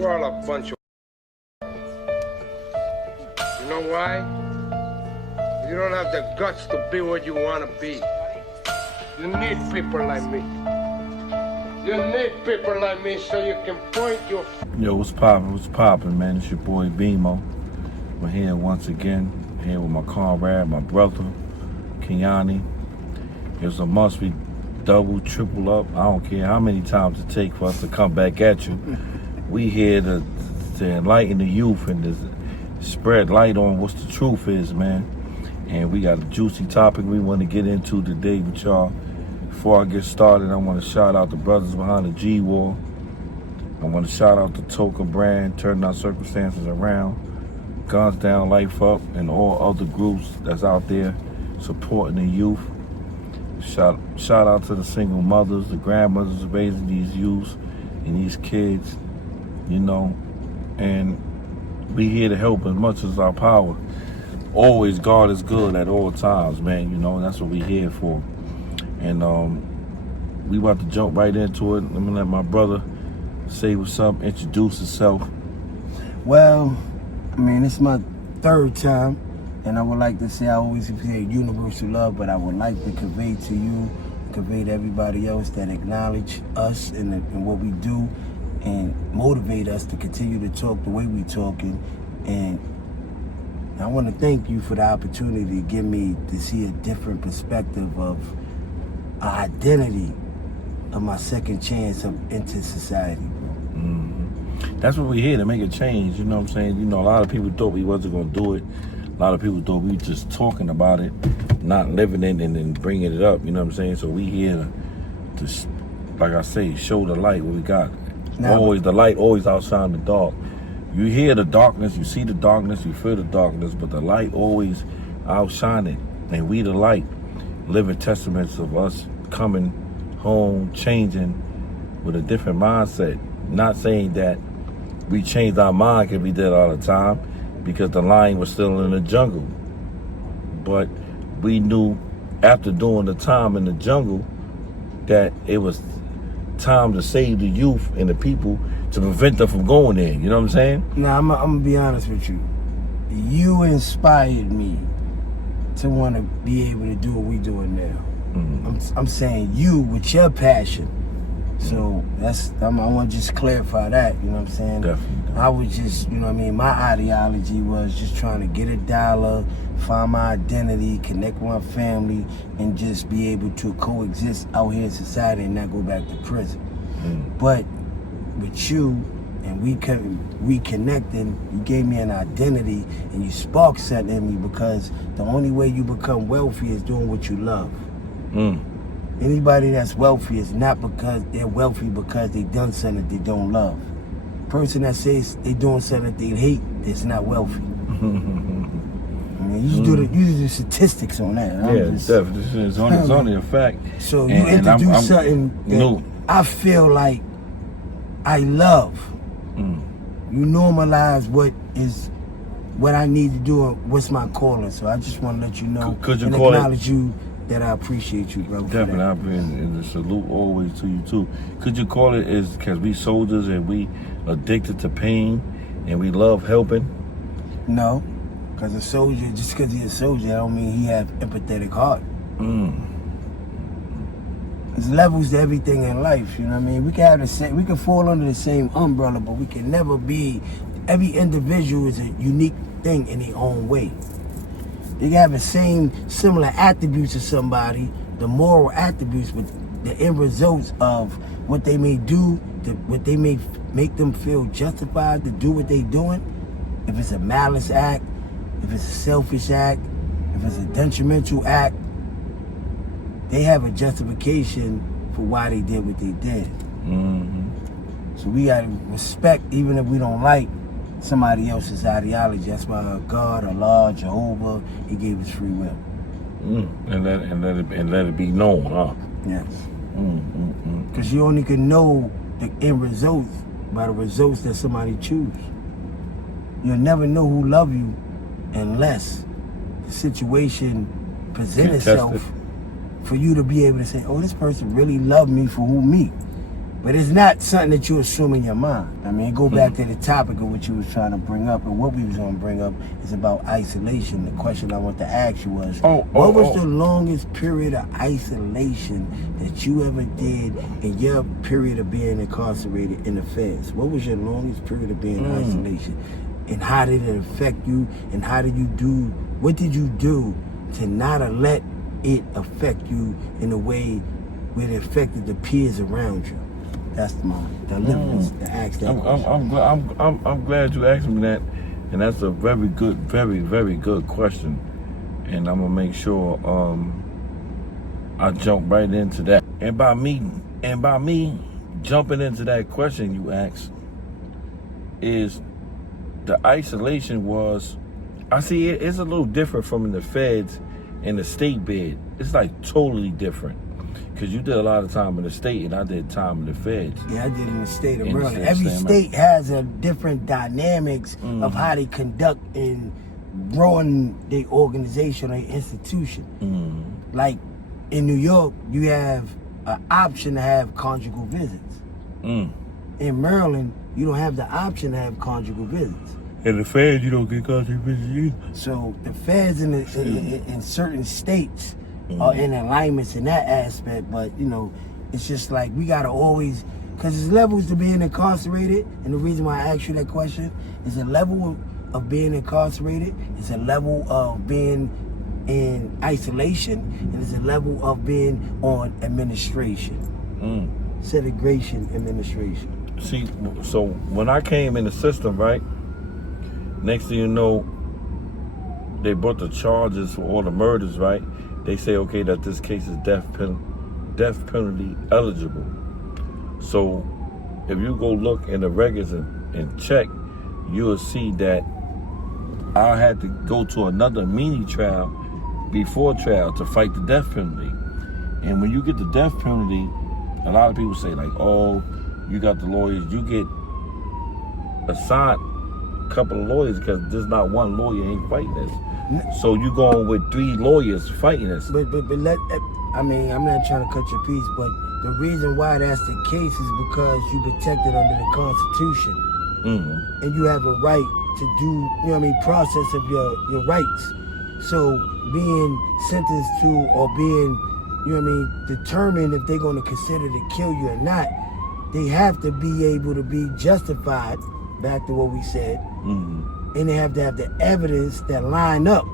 You're all a bunch of... You know why? You don't have the guts to be what you want to be. You need people like me. You need people like me so you can point your... Yo, what's poppin', man? It's your boy Bimo. We're here once again, here with my comrade, my brother, Kenyani. It's a must be double, triple up. I don't care how many times it takes for us to come back at you. We here to enlighten the youth and to spread light on what the truth is, man. And we got a juicy topic we want to get into today with y'all. Before I get started, I want to shout out the brothers behind the G-War. I want to shout out the Toka brand, Turning Our Circumstances Around, Guns Down, Life Up, and all other groups that's out there supporting the youth. Shout out to the single mothers, the grandmothers raising these youths and these kids, you know, and we here to help as much as our power. Always God is good at all times, man, you know, that's what we here for. And we about to jump right into it. Let me let my brother say what's up, introduce himself. Well, I mean, it's my third time, and I would like to say I always say universal love, but I would like to convey to you, convey to everybody else that acknowledge us and what we do and motivate us to continue to talk the way we talking. And I want to thank you for the opportunity to give me to see a different perspective of identity of my second chance into society, bro. Mm-hmm. That's what we're here to make a change, you know what I'm saying? You know, a lot of people thought we wasn't going to do it. A lot of people thought we were just talking about it, not living it and then bringing it up, you know what I'm saying? So we here to like I say, show the light what we got. The light always outshine the dark. You hear the darkness, you see the darkness, you feel the darkness, but the light always outshine it. And we the light, living testaments of us coming home, changing with a different mindset. Not saying that we changed our mind because we did all the time, because the lion was still in the jungle. But we knew after doing the time in the jungle that it was time to save the youth and the people to prevent them from going there. You know what I'm saying? Now, I'm going to be honest with you. You inspired me to want to be able to do what we're doing now. Mm-hmm. I'm saying you with your passion. So I want to just clarify that, you know what I'm saying? Definitely. I was just, you know what I mean, my ideology was just trying to get a dollar, find my identity, connect with my family, and just be able to coexist out here in society and not go back to prison. But with you, and we connecting, you gave me an identity, and you sparked something in me, because the only way you become wealthy is doing what you love. Anybody that's wealthy is not because they're wealthy because they done something they don't love. Person that says they doing something they hate, that's not wealthy. I mean, you do the statistics on that. Definitely. It's only a fact. So you introduce something that I feel like I love. You normalize what I need to do and what's my calling. So I just want to let you know and acknowledge you that I appreciate you, bro. Definitely, I've been in the salute always to you too. Could you call it is because we soldiers and we addicted to pain and we love helping? No, because a soldier, just because he's a soldier, I don't mean he have empathetic heart. There's levels to everything in life, you know what I mean? We can have the same, we can fall under the same umbrella, but we can never be. Every individual is a unique thing in their own way. You can have the same similar attributes to somebody, the moral attributes, but the end results of what they may do, what they may make them feel justified to do what they're doing. If it's a malice act, if it's a selfish act, if it's a detrimental act, they have a justification for why they did what they did. So we gotta respect, even if we don't like somebody else's ideology. That's why God, Allah, Jehovah, He gave us free will. And let it be known, huh? Yes. Because you only can know the end results by the results that somebody choose. You'll never know who love you unless the situation presents itself for you to be able to say, oh, this person really loved me for who me. But it's not something that you assume in your mind. I mean, go back to the topic of what you was trying to bring up, and what we was going to bring up is about isolation. The question I want to ask you was, what was the longest period of isolation that you ever did in your period of being incarcerated in the feds? What was your longest period of being in isolation? And how did it affect you? And what did you do to not let it affect you in a way where it affected the peers around you? That's the deliverance to ask that question. I'm glad you asked me that, and that's a very good, very, very good question. And I'm gonna make sure I jump right into that. And by me jumping into that question you asked, is the isolation was, I see it's a little different from the feds and the state bed. It's like totally different. Because you did a lot of time in the state, and I did time in the feds. Yeah, I did in the state of Maryland. Every state has a different dynamics of how they conduct and run their organization or institution. Like in New York, you have an option to have conjugal visits. In Maryland, you don't have the option to have conjugal visits. In the feds, you don't get conjugal visits either. So the feds in certain states are in alignments in that aspect, but it's just like we gotta always, because there's levels to being incarcerated, and the reason why I asked you that question is a level of being incarcerated, it's a level of being in isolation, and it's a level of being on administration, segregation administration. See, so when I came in the system, right, next thing you know, they brought the charges for all the murders, right? They say, okay, that this case is death penalty eligible. So if you go look in the records and check, you'll see that I had to go to another mini trial before trial to fight the death penalty. And when you get the death penalty, a lot of people say like, oh, you got the lawyers. You get assigned a couple of lawyers because there's not one lawyer ain't fighting this. So you going with 3 lawyers fighting this. But I'm not trying to cut your piece, but the reason why that's the case is because you protected under the Constitution. And you have a right to do, process of your rights. So being sentenced to or being, determined if they're going to consider to kill you or not, they have to be able to be justified, back to what we said, and they have to have the evidence that line up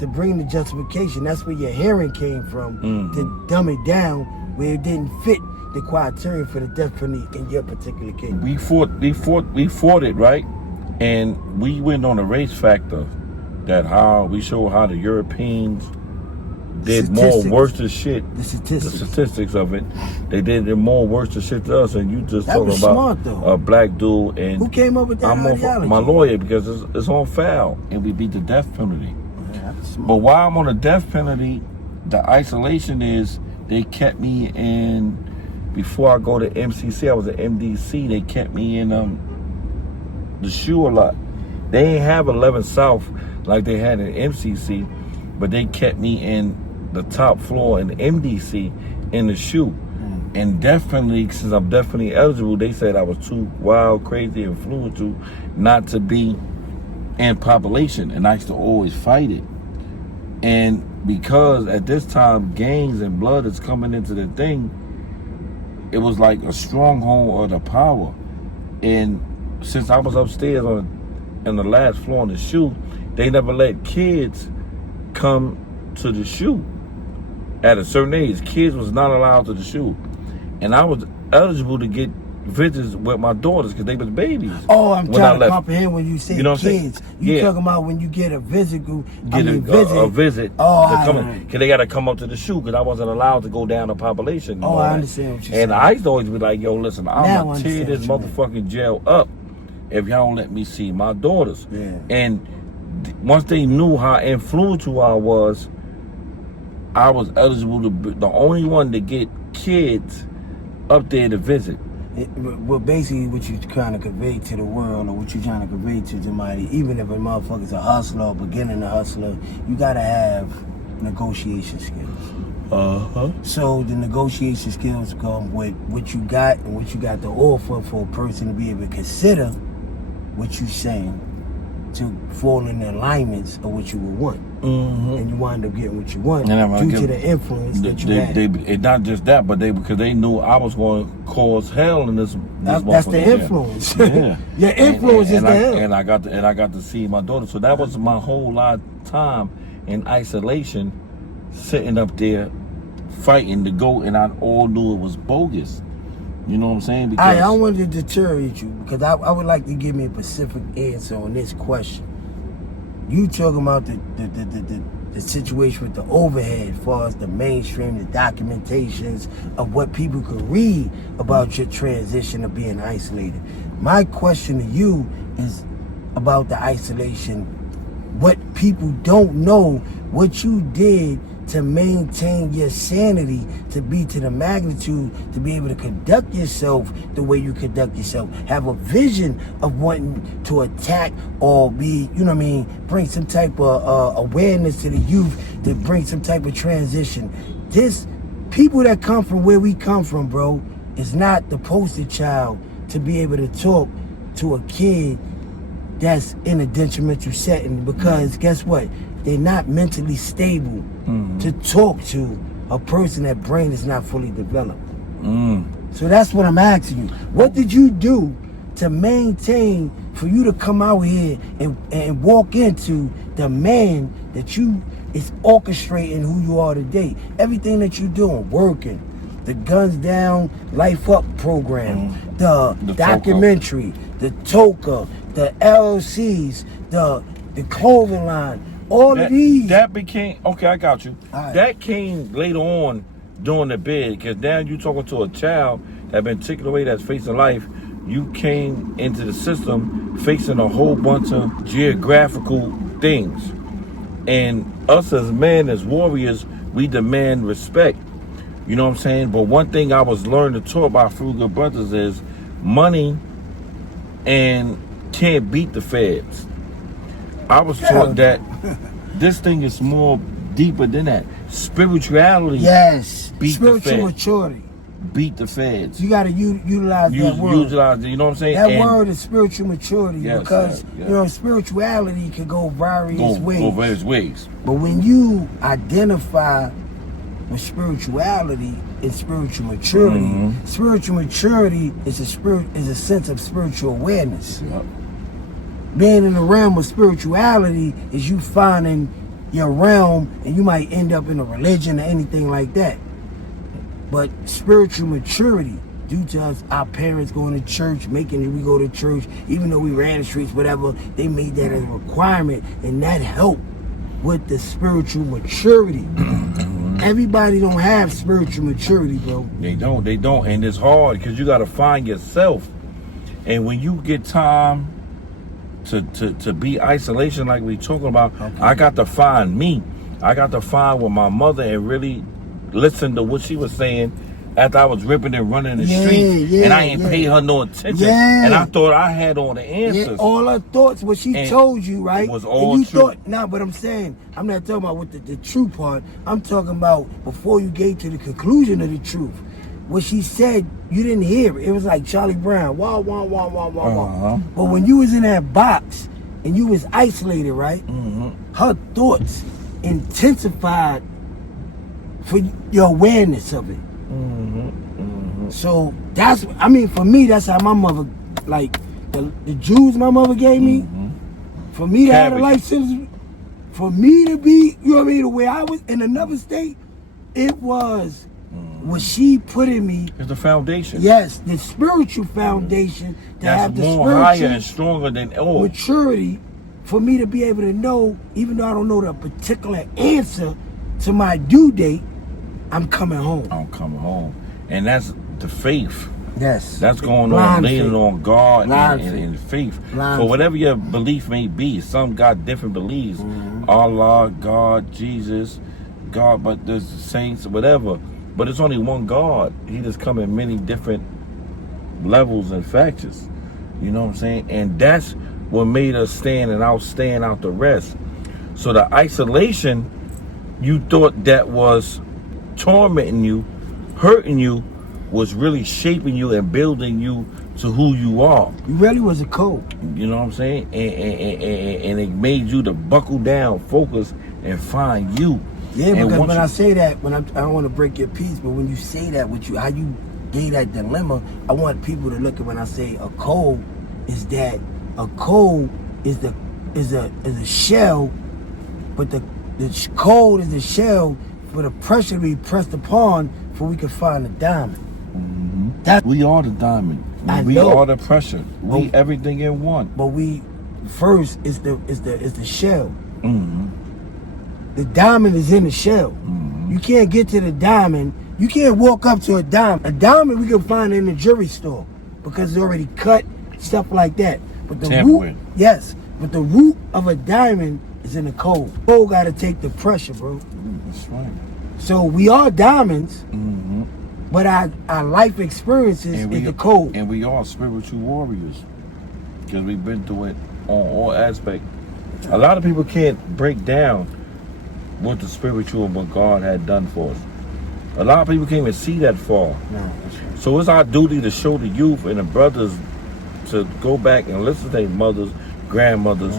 to bring the justification. That's where your hearing came from, to dumb it down where it didn't fit the criteria for the death penalty in your particular case. We fought it, right? And we went on a race factor that how we show how the Europeans did more worse than shit. The statistics of it. They did more worse than shit to us, and you just talking about a black dude. And who came up with that ideology? My lawyer, because it's on file, and we beat the death penalty. But while I'm on the death penalty, the isolation is they kept me in. Before I go to MCC, I was at MDC. They kept me in the shoe a lot. They ain't have 11 South like they had in MCC, but they kept me in the top floor in MDC in the shoe. And definitely, since I'm definitely eligible, they said I was too wild, crazy, and influential not to be in population, and I used to always fight it. And because at this time gangs and blood is coming into the thing, it was like a stronghold of the power. And since I was upstairs on the last floor on the shoe, they never let kids come to the shoe. At a certain age, kids was not allowed to the shoe. And I was eligible to get visits with my daughters because they was babies. Oh, I'm trying to comprehend when you say kids. You talking about when you get a visit? A visit. Oh, because they got to come up to the shoe because I wasn't allowed to go down to population. Oh, I understand what you're saying. And I used to always be like, yo, listen, I'm going to tear this motherfucking jail up if y'all don't let me see my daughters. Yeah. And once they knew how influential I was eligible to be the only one to get kids up there to visit. Well, basically what you're trying to convey to the world, or what you're trying to convey to somebody, even if a motherfucker's a hustler or beginning a hustler, you gotta have negotiation skills. So the negotiation skills come with what you got and what you got to offer for a person to be able to consider what you're saying to fall in the alignments of what you would want. And you wind up getting what you want due to the influence that you had. It's not just that, but because they knew I was going to cause hell in this. That's the influence. Yeah. Your influence is the hell. And I got to see my daughter. So that was my whole lot of time in isolation, sitting up there fighting to go, and I all knew it was bogus. You know what I'm saying? Because I don't want to deteriorate you, because I would like to give me a specific answer on this question. You talking about the situation with the overhead, as far as the mainstream, the documentations of what people could read about your transition of being isolated. My question to you is about the isolation. What people don't know, what you did to maintain your sanity, to be to the magnitude, to be able to conduct yourself the way you conduct yourself, have a vision of wanting to attack or be, you know what I mean, bring some type of awareness to the youth, to bring some type of transition. This, people that come from where we come from, bro, is not the poster child to be able to talk to a kid that's in a detrimental setting, because guess what? They're not mentally stable to talk to a person that brain is not fully developed. So that's what I'm asking you. What did you do to maintain for you to come out here and walk into the man that you is orchestrating who you are today? Everything that you're doing, working, the Guns Down, Life Up program, the documentary, the Toka, the LLCs, the clothing line, all of these. That became, okay, I got you. Right. That came later on during the bid, because now you talking to a child that been taken away, that's facing life. You came into the system facing a whole bunch of geographical things. And us as men, as warriors, we demand respect. You know what I'm saying? But one thing I was learned to talk by Frugal Brothers is money and can't beat the feds. I was taught that this thing is more deeper than that. Spirituality. Yes. Beat Spiritual the feds. maturity. Beat the feds. You got to utilize that word. Utilize it, you know what I'm saying? That word is spiritual maturity, Yes, because yes. you know spirituality can go various ways. Go various ways. But when you identify with spirituality and spiritual maturity, spiritual maturity is a sense of spiritual awareness. Yep. Being in the realm of spirituality is you finding your realm, and you might end up in a religion or anything like that. But spiritual maturity, due to us, our parents going to church, making it we go to church, even though we ran the streets, whatever, they made that as a requirement, and that helped with the spiritual maturity. Everybody don't have spiritual maturity, bro. They don't, and it's hard because you got to find yourself. And when you get time to be isolation like we talking about, I got to find me. I got to find with my mother and really listen to what she was saying after I was ripping and running the streets, and I ain't pay her no attention. And I thought I had all the answers. Yeah, all her thoughts, what she told you, right? Was all and you true. Thought, but I'm saying, I'm not talking about what the true part. I'm talking about before you get to the conclusion of the truth. What she said, you didn't hear it. It was like Charlie Brown, wah, wah, wah, wah, wah, wah. But when you was in that box and you was isolated, right? Her thoughts intensified for your awareness of it. So that's, I mean, for me, that's how my mother, like the Jews my mother gave me, for me to have a life sentence, for me to be, you know what I mean, the way I was in another state, it was what she put in me. It's the foundation. Yes, the spiritual foundation to That's have the more higher and stronger than all. maturity for me to be able to know, even though I don't know the particular answer to my due date, I'm coming home. I'm coming home. And that's the faith. Yes. That's going on, leaning on God and faith. For whatever your belief may be, some got different beliefs. Allah, God, Jesus, God, but there's saints, whatever. But it's only one God. He just come in many different levels and factions. You know what I'm saying? And that's what made us stand out the rest. So the isolation, you thought that was tormenting you, hurting you, was really shaping you and building you to who you are. You really was a code. You know what I'm saying? And it made you to buckle down, focus, and find you. Yeah, and because when I say that, I don't want to break your peace, but when you say that, how you gave that dilemma, I want people to look at when I say a code is that a code is a shell, but the code is the shell for the pressure to be pressed upon for we can find the diamond. We are the diamond. We are the pressure. We everything in one. But we first is the shell. Mm-hmm. The diamond is in the shell. Mm-hmm. You can't get to the diamond. You can't walk up to a diamond. A diamond we can find in the jewelry store because it's already cut, stuff like that. But the root, yes. But the root of a diamond is in the coal. Coal got to take the pressure, bro. That's right. So we are diamonds. Mm-hmm. But our life experiences is the code. And we are spiritual warriors. Because we've been through it on all aspects. A lot of people can't break down what the spiritual and what God had done for us. A lot of people can't even see that far. No, that's right. So it's our duty to show the youth and the brothers to go back and listen to their mothers, grandmothers,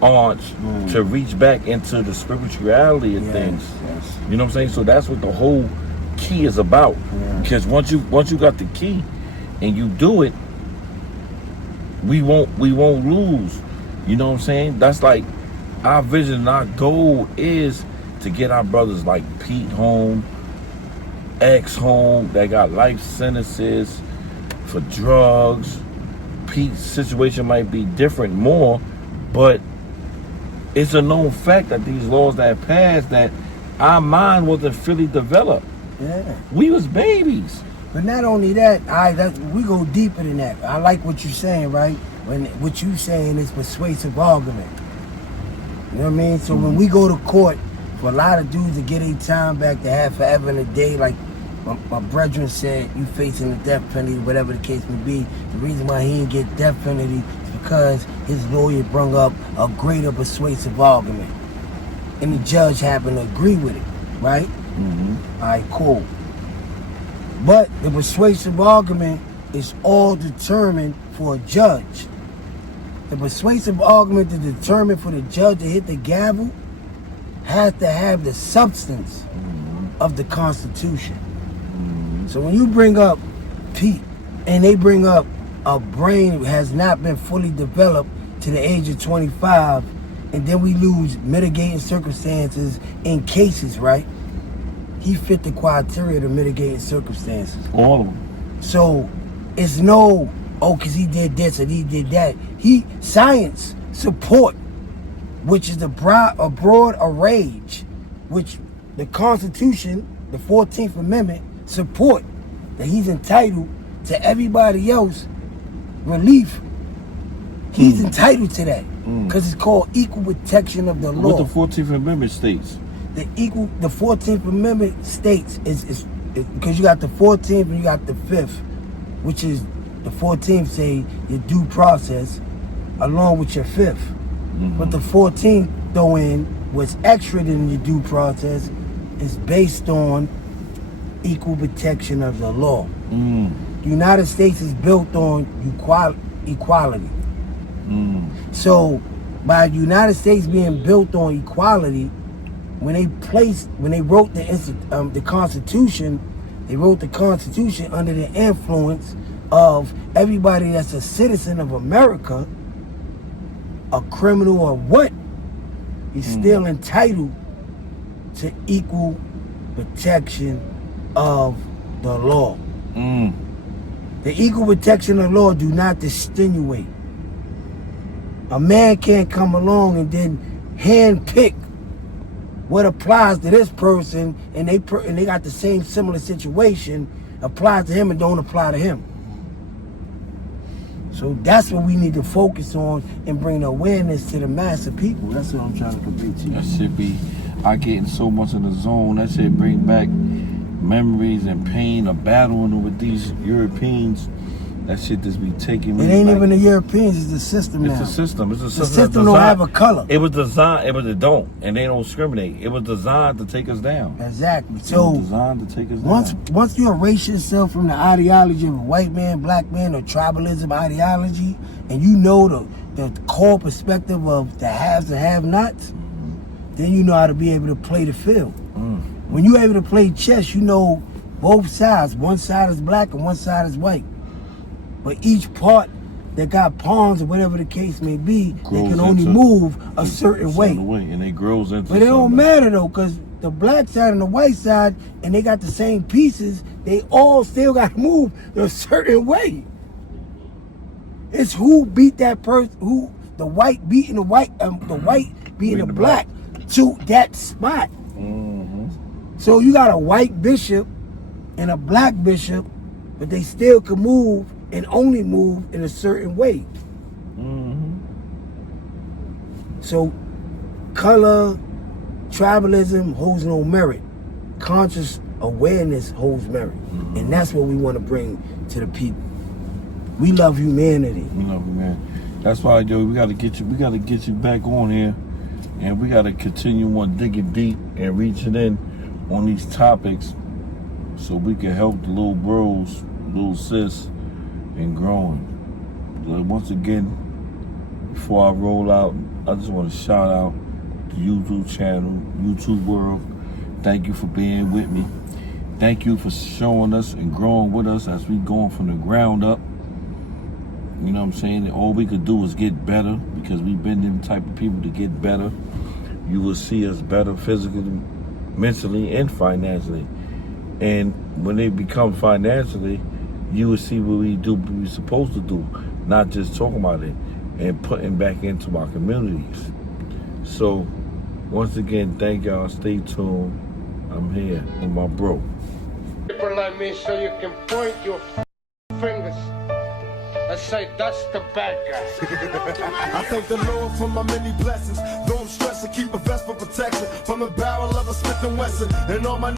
aunts, to reach back into the spirituality of things. Yes. You know what I'm saying? So that's what the whole key is about. Because once you got the key and you do it, we won't lose. You know what I'm saying? That's like our vision and our goal is to get our brothers like Pete home, X home, that got life sentences for drugs. Pete's situation might be different more, but it's a known fact that these laws that passed, that our mind wasn't fully developed. Yeah. We was babies. But not only that, we go deeper than that. I like what you're saying, right? When what you're saying is persuasive argument. You know what I mean? So when we go to court, for a lot of dudes to get their time back, to have forever in a day, like my brethren said, you facing the death penalty, whatever the case may be. The reason why he didn't get death penalty is because his lawyer brought up a greater persuasive argument. And the judge happened to agree with it, right? All right, cool. But the persuasive argument is all determined for a judge. The persuasive argument to determine for the judge to hit the gavel has to have the substance of the Constitution. So when you bring up Pete and they bring up a brain that has not been fully developed to the age of 25, and then we lose mitigating circumstances in cases, right? He fit the criteria to mitigating circumstances. All of them. So it's no, because he did this and he did that. Science support, which is a broad array, which the Constitution, the 14th Amendment, support that he's entitled to everybody else relief. He's entitled to that because it's called equal protection of the law. What the 14th Amendment states? The 14th Amendment states is because you got the 14th and you got the 5th, which is the 14th say your due process along with your 5th. But the 14th throw in what's extra than your due process is based on equal protection of the law. The United States is built on equality. So by the United States being built on equality, when they wrote the Constitution, they wrote the Constitution under the influence of everybody that's a citizen of America, a criminal or what, is still entitled to equal protection of the law. The equal protection of the law do not distinguish. A man can't come along and then handpick what applies to this person, and they got the same similar situation applies to him and don't apply to him. So that's what we need to focus on and bring awareness to the mass of people. That's what I'm trying to convey to you. That shit be, I getting so much in the zone. That shit bring back memories and pain of battling with these Europeans That shit just be taking me. It ain't even the Europeans, it's the system now. It's a system. It's a system. The system don't have a color. It was designed. It don't, and they don't discriminate. It was designed to take us down. Exactly. It So was designed to take us down. Once you erase yourself from the ideology of a white man, black man, or tribalism ideology, and you know the core perspective of the haves and have-nots, then you know how to be able to play the field. When you're able to play chess, you know both sides. One side is black and one side is white. But each part that got pawns or whatever the case may be, they can only move a certain way. And it grows into. But it don't matter though, because the black side and the white side, and they got the same pieces, they all still got to move a certain way. It's who beat that person, who the white beating the white, the white beating the black to that spot. So you got a white bishop and a black bishop, but they still can move and only move in a certain way. So color, tribalism holds no merit. Conscious awareness holds merit. And that's what we want to bring to the people. We love humanity. We love humanity. That's why, yo, we gotta get you back on here, and we gotta continue on digging deep and reaching in on these topics so we can help the little bros, little sis, and growing. Once again, before I roll out, I just want to shout out the YouTube channel, YouTube world. Thank you for being with me. Thank you for showing us and growing with us as we going from the ground up. You know what I'm saying? All we could do is get better, because we've been them type of people to get better. You will see us better physically, mentally, and financially. And when they become financially, you will see what we do, what we're supposed to do, not just talking about it and putting back into our communities. So, once again, thank y'all. Stay tuned. I'm here with my bro. People like me, so you can point your fingers and say, that's the bad guy. I thank the Lord for my many blessings. Though I'm stressed, I keep a vest for protection from the barrel of a Smith & Wesson and all my